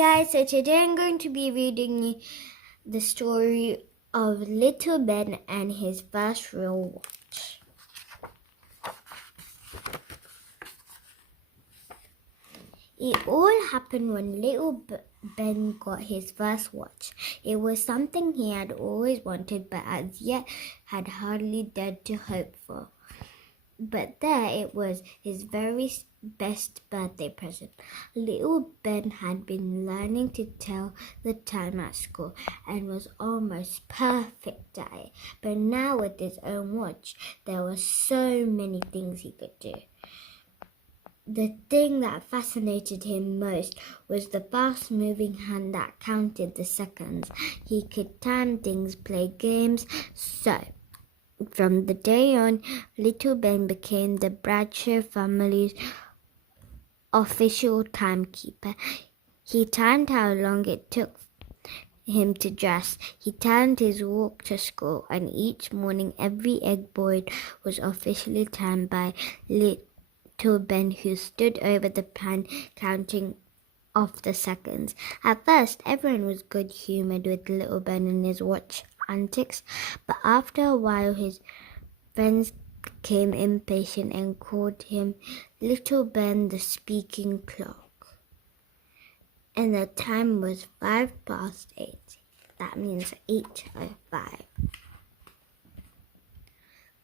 Guys, so today I'm going to be reading you the story of Little Ben and his first real watch. It all happened when little Ben got his first watch. It was something he had always wanted but as yet had hardly dared to hope for. But there it was, his very best birthday present. Little Ben had been learning to tell the time at school and was almost perfect at it. But now with his own watch, there were so many things he could do. The thing that fascinated him most was the fast-moving hand that counted the seconds. He could time things, play games, from the day on, Little Ben became the Bradshaw family's official timekeeper. He timed how long it took him to dress. He timed his walk to school, and each morning every egg boiled was officially timed by Little Ben, who stood over the pan counting off the seconds. At first, everyone was good-humored with Little Ben and his watch antics, but after a while his friends became impatient and called him Little Ben the speaking clock. And the time was 8:05. That means 8:05.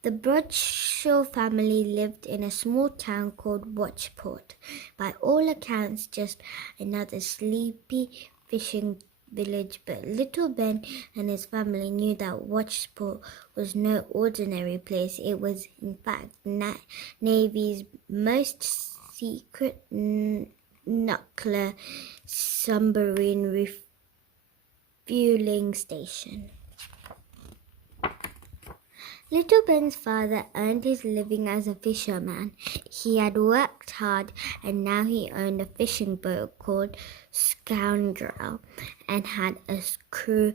The Bradshaw family lived in a small town called Watchport. By all accounts, just another sleepy fishing village, but Little Ben and his family knew that Watchport was no ordinary place. It was, in fact, Navy's most secret nuclear submarine refueling station. Little Ben's father earned his living as a fisherman. He had worked hard and now he owned a fishing boat called Scoundrel and had a crew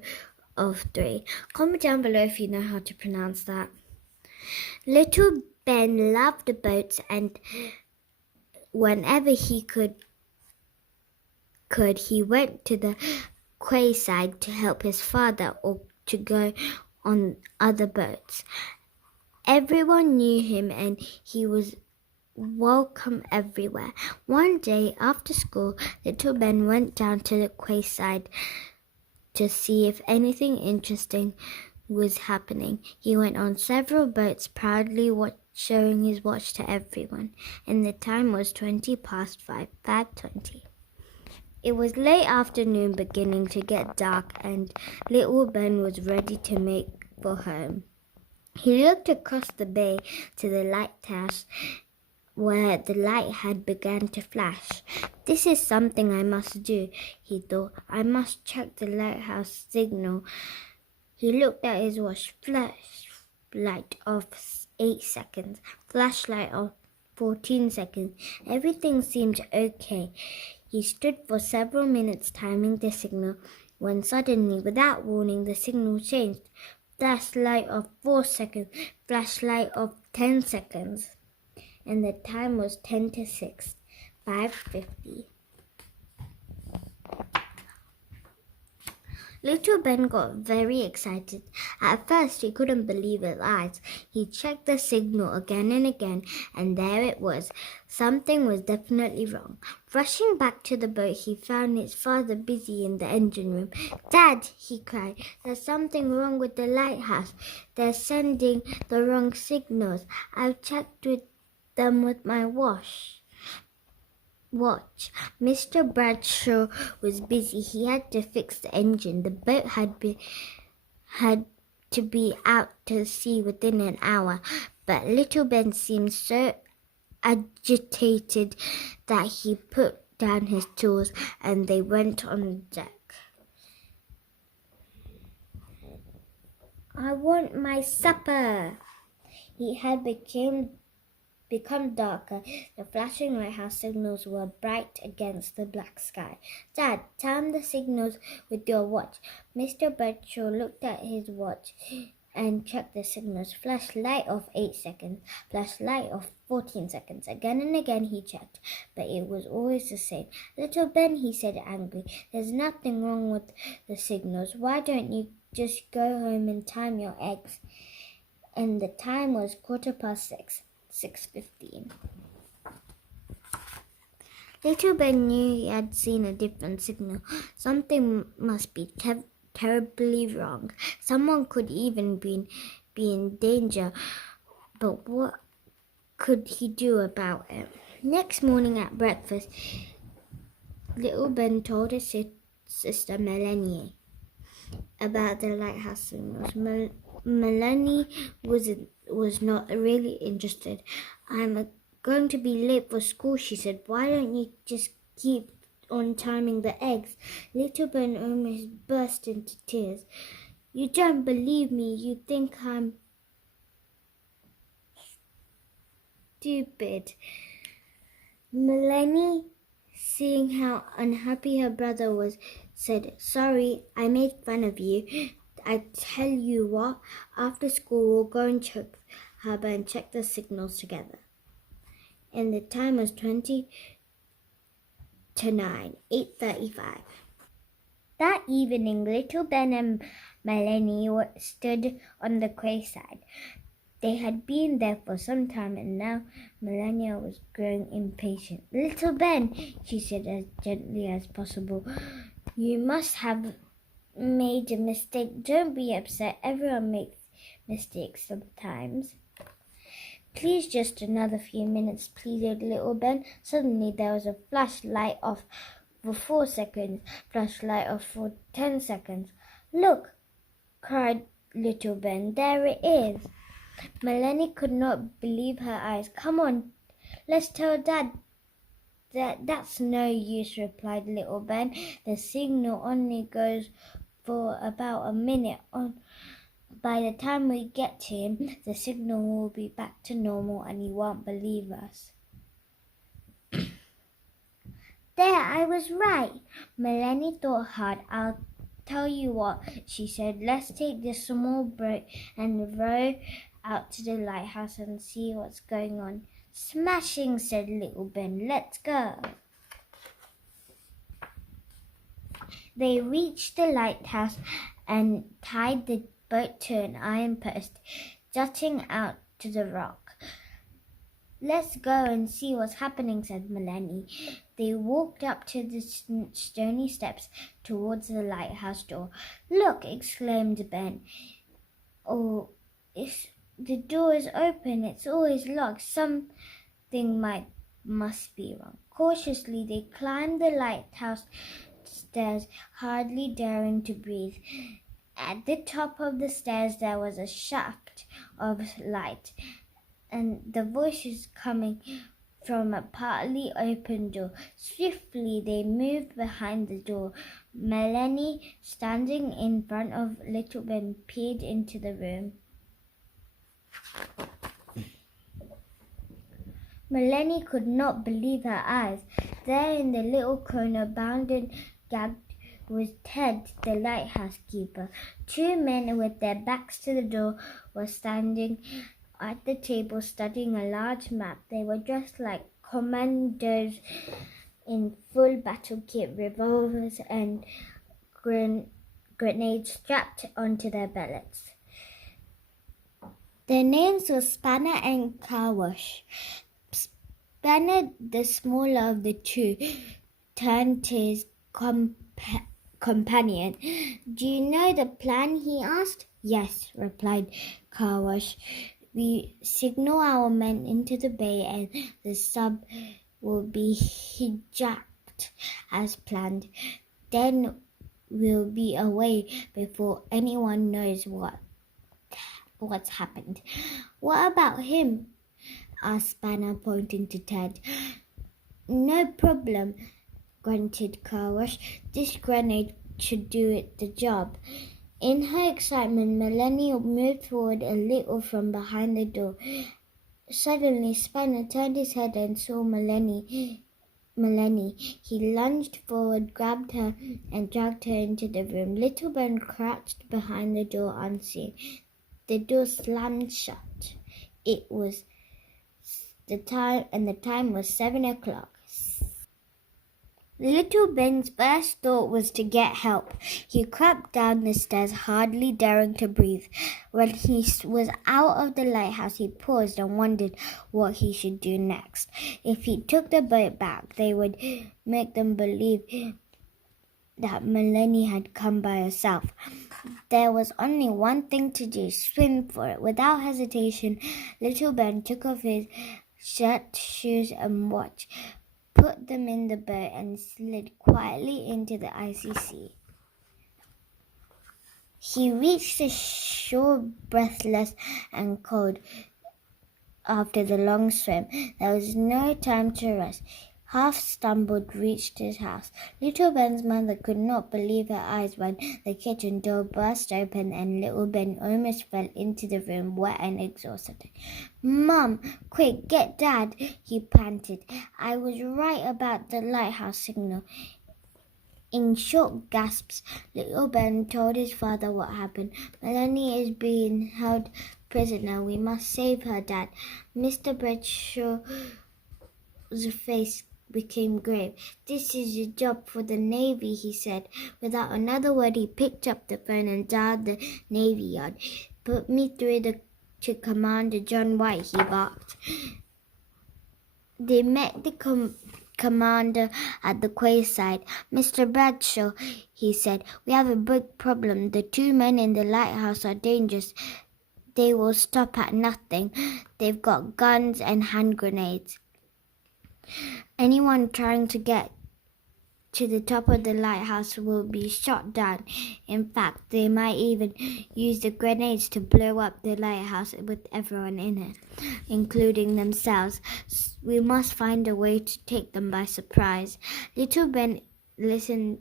of 3. Comment down below if you know how to pronounce that. Little Ben loved the boats and whenever he could he went to the quayside to help his father or to go on other boats. Everyone knew him and he was welcome everywhere. One day after school, Little Ben went down to the quayside to see if anything interesting was happening. He went on several boats, proudly showing his watch to everyone, and the time was 5:20. 5:20. It was late afternoon, beginning to get dark, and Little Ben was ready to make for home. He looked across the bay to the lighthouse where the light had begun to flash. This is something I must do, he thought. I must check the lighthouse signal. He looked at his watch. Flashlight of 8 seconds. Flashlight of 14 seconds. Everything seemed okay. He stood for several minutes timing the signal when suddenly, without warning, the signal changed. Flashlight of 4 seconds, flashlight of 10 seconds. And the time was 5:10. 5:50. Little Ben got very excited. At first, he couldn't believe his eyes. He checked the signal again and again, and there it was. Something was definitely wrong. Rushing back to the boat, he found his father busy in the engine room. "Dad," he cried, "there's something wrong with the lighthouse. They're sending the wrong signals. I've checked them with my watch. Mr. Bradshaw was busy. He had to fix the engine. The boat had to be out to sea within an hour. But Little Ben seemed so agitated that he put down his tools and they went on deck. "I want my supper." It had become darker. The flashing lighthouse signals were bright against the black sky. "Dad, time the signals with your watch." Mr. Bradshaw looked at his watch. and checked the signals. Flashlight of 8 seconds, flashlight of 14 seconds. Again and again he checked, but it was always the same. Little Ben, he said angrily, there's nothing wrong with the signals. Why don't you just go home and time your eggs? And the time was 6:15, 6:15. Little Ben knew he had seen a different signal. Something must be terribly wrong. Someone could even be in danger. But what could he do about it? Next morning at breakfast, Little Ben told his sister Melanie about the lighthouse signals. Melanie was not really interested. I'm going to be late for school, she said. Why don't you just keep on timing the eggs? Little Ben almost burst into tears. You don't believe me. You think I'm stupid. Melanie, seeing how unhappy her brother was, said, Sorry, I made fun of you. I tell you what, after school we'll go and check harbor and check the signals together. And the time was 20 to 9, 8:35. That evening, Little Ben and Melanie stood on the quayside. They had been there for some time, and now Melania was growing impatient. Little Ben, she said as gently as possible, you must have made a mistake. Don't be upset. Everyone makes mistakes sometimes. Please, just another few minutes, pleaded Little Ben. Suddenly there was a flashlight off for 4 seconds, flashlight off for 10 seconds. Look, cried Little Ben, there it is. Melanie could not believe her eyes. Come on, let's tell Dad. That's no use, replied Little Ben. The signal only goes for about a minute. By the time we get to him, the signal will be back to normal and he won't believe us. There, I was right. Melanie thought hard. I'll tell you what, she said. Let's take this small boat and row out to the lighthouse and see what's going on. Smashing, said Little Ben. Let's go. They reached the lighthouse and tied the boat to an iron post jutting out to the rock. Let's go and see what's happening, said Melanie. They walked up to the stony steps towards the lighthouse door. Look, exclaimed Ben. Oh, the door is open. It's always locked. Something must be wrong. Cautiously, they climbed the lighthouse stairs, hardly daring to breathe. At the top of the stairs there was a shaft of light, and the voices coming from a partly open door. Swiftly they moved behind the door. Melanie, standing in front of Little Ben, peered into the room. Melanie could not believe her eyes. There in the little corner, bound and gagged, was Ted, the lighthouse keeper. Two men with their backs to the door were standing at the table studying a large map. They were dressed like commandos in full battle kit, revolvers and grenades strapped onto their belts. Their names were Spanner and Carwash. Spanner, the smaller of the two, turned to his companion. Do you know the plan? He asked. Yes, replied Carwash. We signal our men into the bay and the sub will be hijacked as planned. Then we'll be away before anyone knows what's happened. What about him? Asked Spanner, pointing to Ted. No problem, grunted Carwash. This grenade should do the job. In her excitement, Melanie moved forward a little from behind the door. Suddenly, Spanner turned his head and saw Melanie. He lunged forward, grabbed her, and dragged her into the room. Little Ben crouched behind the door unseen. The door slammed shut. It was the time was 7 o'clock. Little Ben's first thought was to get help. He crept down the stairs, hardly daring to breathe. When he was out of the lighthouse, he paused and wondered what he should do next. If he took the boat back, they would make them believe that Melanie had come by herself. There was only one thing to do, swim for it. Without hesitation, Little Ben took off his shirt, shoes, and watch, put them in the boat, and slid quietly into the icy sea. He reached the shore breathless and cold after the long swim. There was no time to rest. Half stumbled, reached his house. Little Ben's mother could not believe her eyes when the kitchen door burst open and Little Ben almost fell into the room, wet and exhausted. "Mom, quick, get Dad," he panted. "I was right about the lighthouse signal." In short gasps, Little Ben told his father what happened. "Melanie is being held prisoner. We must save her, Dad." Mr. Bradshaw's face became grave. "This is a job for the Navy," he said. Without another word, he picked up the phone and dialed the Navy Yard. "Put me through to Commander John White," he barked. They met the commander at the quayside. "Mr. Bradshaw," he said, "we have a big problem. The 2 men in the lighthouse are dangerous. They will stop at nothing. They've got guns and hand grenades. Anyone trying to get to the top of the lighthouse will be shot down. In fact, they might even use the grenades to blow up the lighthouse with everyone in it, including themselves. We must find a way to take them by surprise." Little Ben listening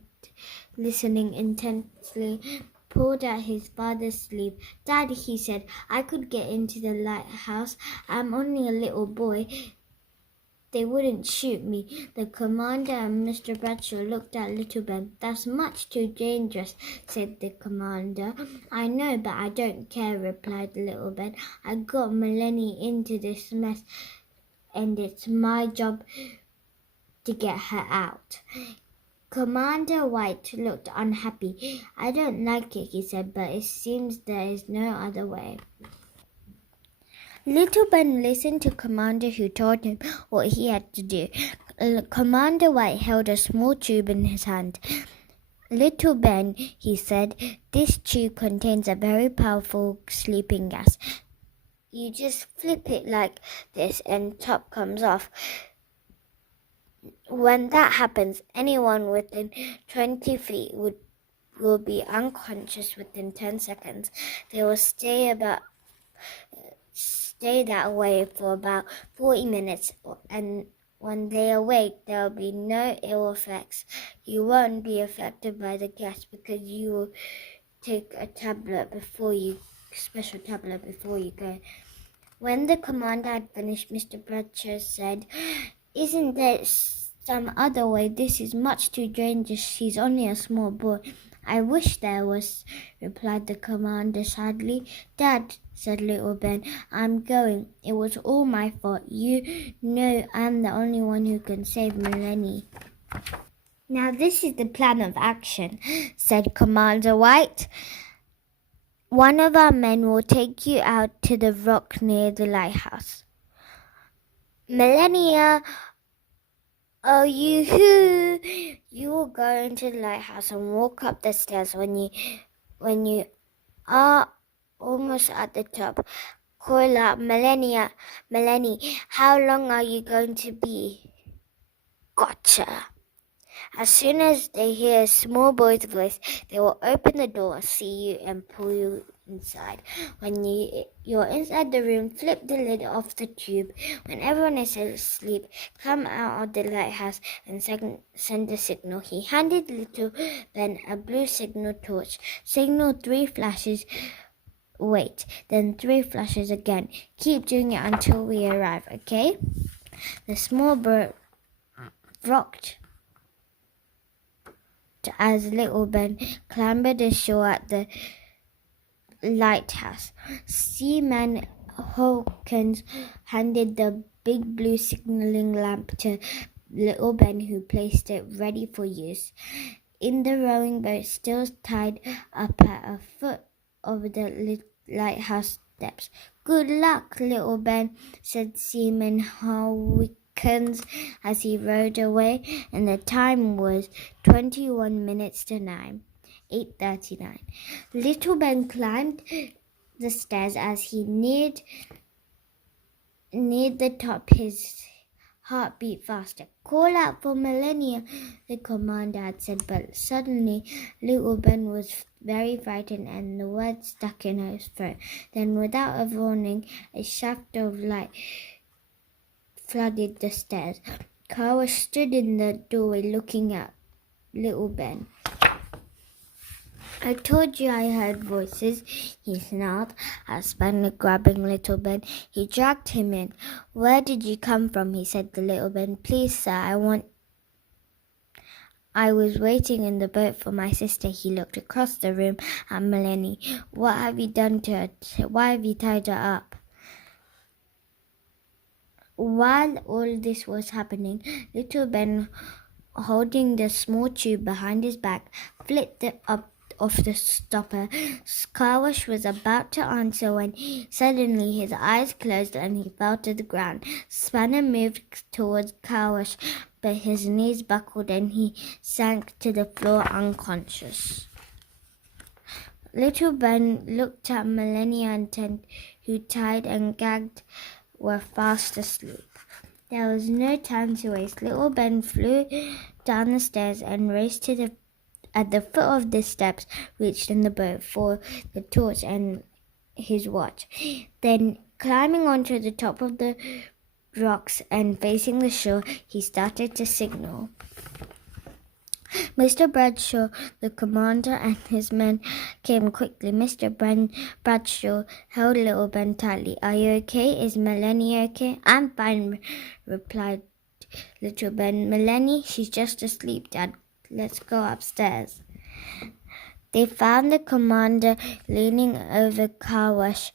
intensely, pulled at his father's sleeve. "Dad," he said, "I could get into the lighthouse. I'm only a little boy. They wouldn't shoot me." The commander and Mr. Bradshaw looked at Little Ben. "That's much too dangerous," said the commander. "I know, but I don't care," replied Little Ben. "I got Melanie into this mess, and it's my job to get her out." Commander White looked unhappy. "I don't like it," he said, "but it seems there is no other way." Little Ben listened to Commander, who told him what he had to do. Commander White held a small tube in his hand. "Little Ben," he said, "this tube contains a very powerful sleeping gas. You just flip it like this and top comes off. When that happens, anyone within 20 feet will be unconscious within 10 seconds. They will stay that way for about 40 minutes, and when they awake, there will be no ill effects. You won't be affected by the gas because you will take a special tablet before you go." When the commander had finished, Mr. Bradshaw said, "Isn't there some other way? This is much too dangerous. He's only a small boy." "I wish there was," replied the commander sadly. "Dad," said Little Ben, "I'm going. It was all my fault. You know I'm the only one who can save Melanie." "Now this is the plan of action," said Commander White. "One of our men will take you out to the rock near the lighthouse. Melania, oh, you will go into the lighthouse and walk up the stairs. When you are almost at the top, call out, 'Melanie, how long are you going to be?' Gotcha." As soon as they hear a small boy's voice, they will open the door, see you, and pull you inside. When you're inside the room, flip the lid off the tube. When everyone is asleep, come out of the lighthouse and send a signal." He handed Little Ben a blue signal torch. "Signal 3 flashes. Wait, then 3 flashes again. Keep doing it until we arrive, okay?" The small boat rocked as Little Ben clambered ashore at the lighthouse. Seaman Hawkins handed the big blue signaling lamp to little Ben, who placed it ready for use in the rowing boat, still tied up at a foot of the lighthouse steps. "Good luck, little Ben," said Seaman Hawkins as he rowed away, and the time was 21 minutes to 9. 8:39. Little Ben climbed the stairs. As he neared the top, his heart beat faster. "Call out for Millennia," the commander had said, but suddenly little Ben was very frightened and the words stuck in his throat. Then, without a warning, a shaft of light flooded the stairs. Kara stood in the doorway looking at little Ben. "I told you I heard voices," he snarled at Spanner, grabbing little Ben. He dragged him in. "Where did you come from?" he said to little Ben. "Please, sir, I was waiting in the boat for my sister." He looked across the room at Melanie. "What have you done to her? Why have you tied her up?" While all this was happening, little Ben, holding the small tube behind his back, flipped it up off the stopper. Scarwash was about to answer when suddenly his eyes closed and he fell to the ground. Spanner moved towards Scarwash, but his knees buckled and he sank to the floor unconscious. Little Ben looked at Melania and Ted, who, tied and gagged, were fast asleep. There was no time to waste. Little Ben flew down the stairs and raced at the foot of the steps, reached in the boat for the torch and his watch. Then, climbing onto the top of the rocks and facing the shore, he started to signal. Mr. Bradshaw, the commander, and his men came quickly. Mr. Bradshaw held little Ben tightly. "Are you okay? Is Melanie okay?" "I'm fine," replied little Ben. "Melanie, she's just asleep, Dad. Let's go upstairs." They found the commander leaning over Karwash.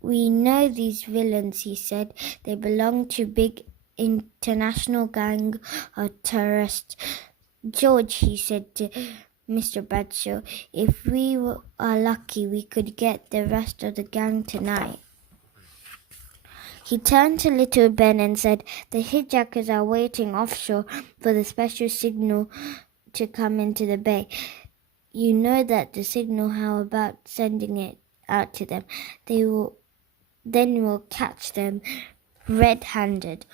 "We know these villains," he said. "They belong to big international gang of terrorists." "George," he said to Mr. Bradshaw, "if we are lucky, we could get the rest of the gang tonight." He turned to little Ben and said, "The hijackers are waiting offshore for the special signal to come into the bay. You know that the signal, how about sending it out to them? Then we'll catch them red-handed."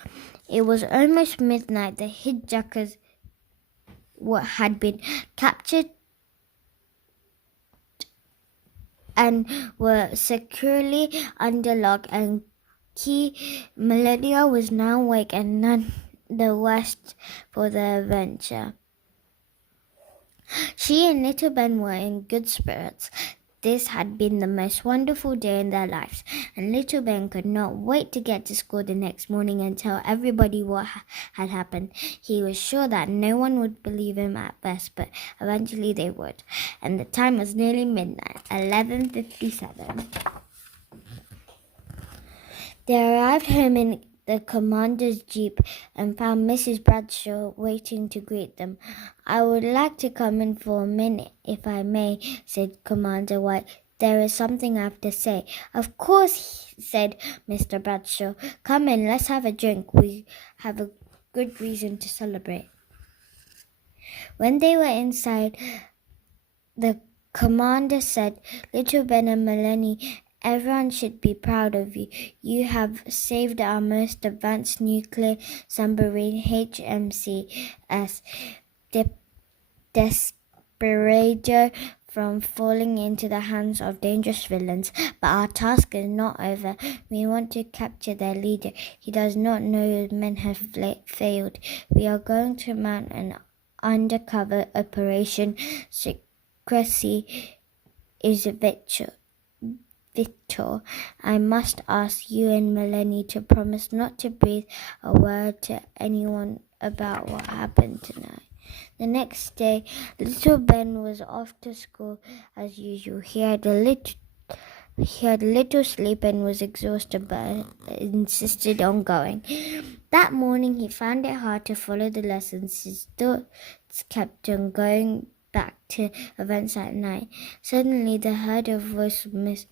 It was almost midnight. The hijackers had been captured and were securely under lock and key. Melania was now awake and none the worse for the adventure. She and little Ben were in good spirits. This had been the most wonderful day in their lives, and little Ben could not wait to get to school the next morning and tell everybody what had happened. He was sure that no one would believe him at first, but eventually they would. And the time was nearly midnight, 11:57. They arrived home in the commander's jeep and found Mrs. Bradshaw waiting to greet them. "I would like to come in for a minute, if I may," said Commander White. "There is something I have to say." "Of course," said Mr. Bradshaw. "Come in, let's have a drink. We have a good reason to celebrate." When they were inside, the commander said, "Little Ben and Melanie, everyone should be proud of you. You have saved our most advanced nuclear submarine, HMCS Desperado, from falling into the hands of dangerous villains. But our task is not over. We want to capture their leader. He does not know his men have failed. We are going to mount an undercover operation. Secrecy is Victor. I must ask you and Melanie to promise not to breathe a word to anyone about what happened tonight." The next day, little Ben was off to school as usual. He had a little sleep and was exhausted, but insisted on going. That morning, he found it hard to follow the lessons. His thoughts kept on going back to events at night. Suddenly, they heard a voice from Miss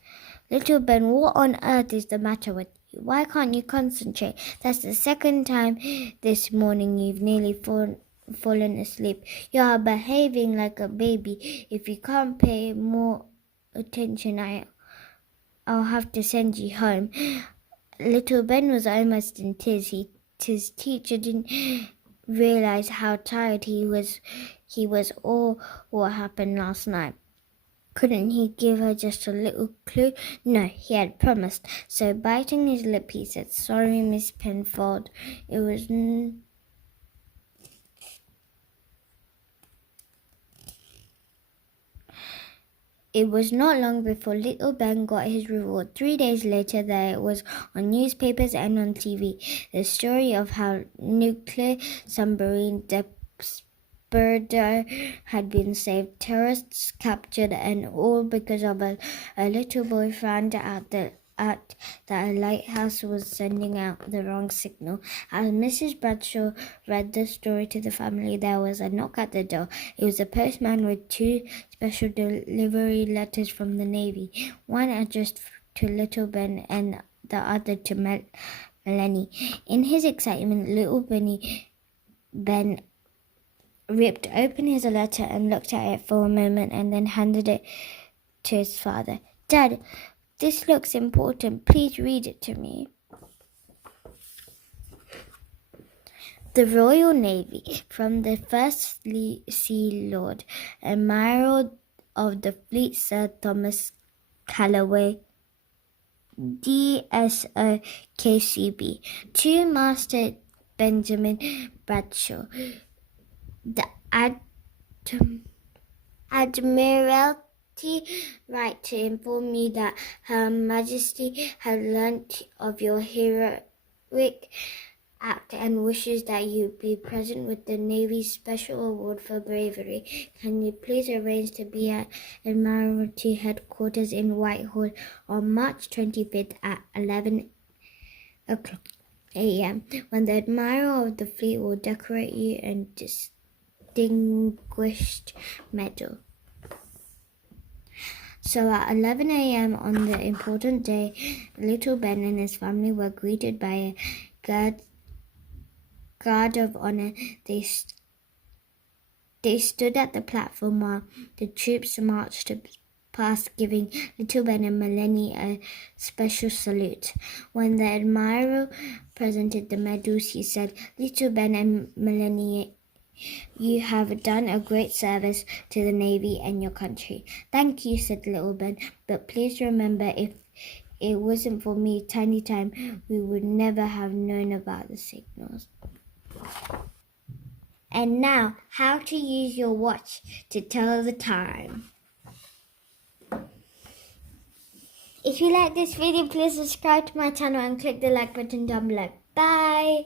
Little Ben. What on earth is the matter with you? Why can't you concentrate? That's the second time this morning you've nearly fallen asleep. You are behaving like a baby. If you can't pay more attention, I'll have to send you home. Little Ben was almost in tears. His teacher didn't realize how tired he was. He was all what happened last night. Couldn't he give her just a little clue? No, he had promised. So biting his lip, he said, "Sorry, Miss Penfold. It was not long before little Ben got his reward. 3 days later, there it was on newspapers and on TV. The story of how nuclear submarine Desperado had been saved, terrorists captured, and all because of a little boy found out that a lighthouse was sending out the wrong signal. As Mrs. Bradshaw read the story to the family, there was a knock at the door. It was the postman with 2 special delivery letters from the Navy, one addressed to little Ben and the other to Melanie. In his excitement, little Ben ripped open his letter and looked at it for a moment and then handed it to his father. "Dad, this looks important. Please read it to me." The Royal Navy, from the First Sea Lord, Admiral of the Fleet Sir Thomas Calloway, DSO KCB, to Master Benjamin Bradshaw, the Admiralty write to inform you that Her Majesty had learnt of your heroic act and wishes that you be present with the Navy's Special Award for Bravery. Can you please arrange to be at Admiralty Headquarters in Whitehall on March 25th at 11 o'clock a.m. when the Admiral of the Fleet will decorate you a distinguished medal. So at 11 a.m. on the important day, little Ben and his family were greeted by a guard of honor. They stood at the platform while the troops marched past, giving little Ben and Melanie a special salute. When the Admiral presented the medals, he said, "Little Ben and Melanie, you have done a great service to the Navy and your country." "Thank you," said little Ben, "but please remember, if it wasn't for me, Tiny Time, we would never have known about the signals." And now, how to use your watch to tell the time. If you like this video, please subscribe to my channel and click the like button down below. Bye!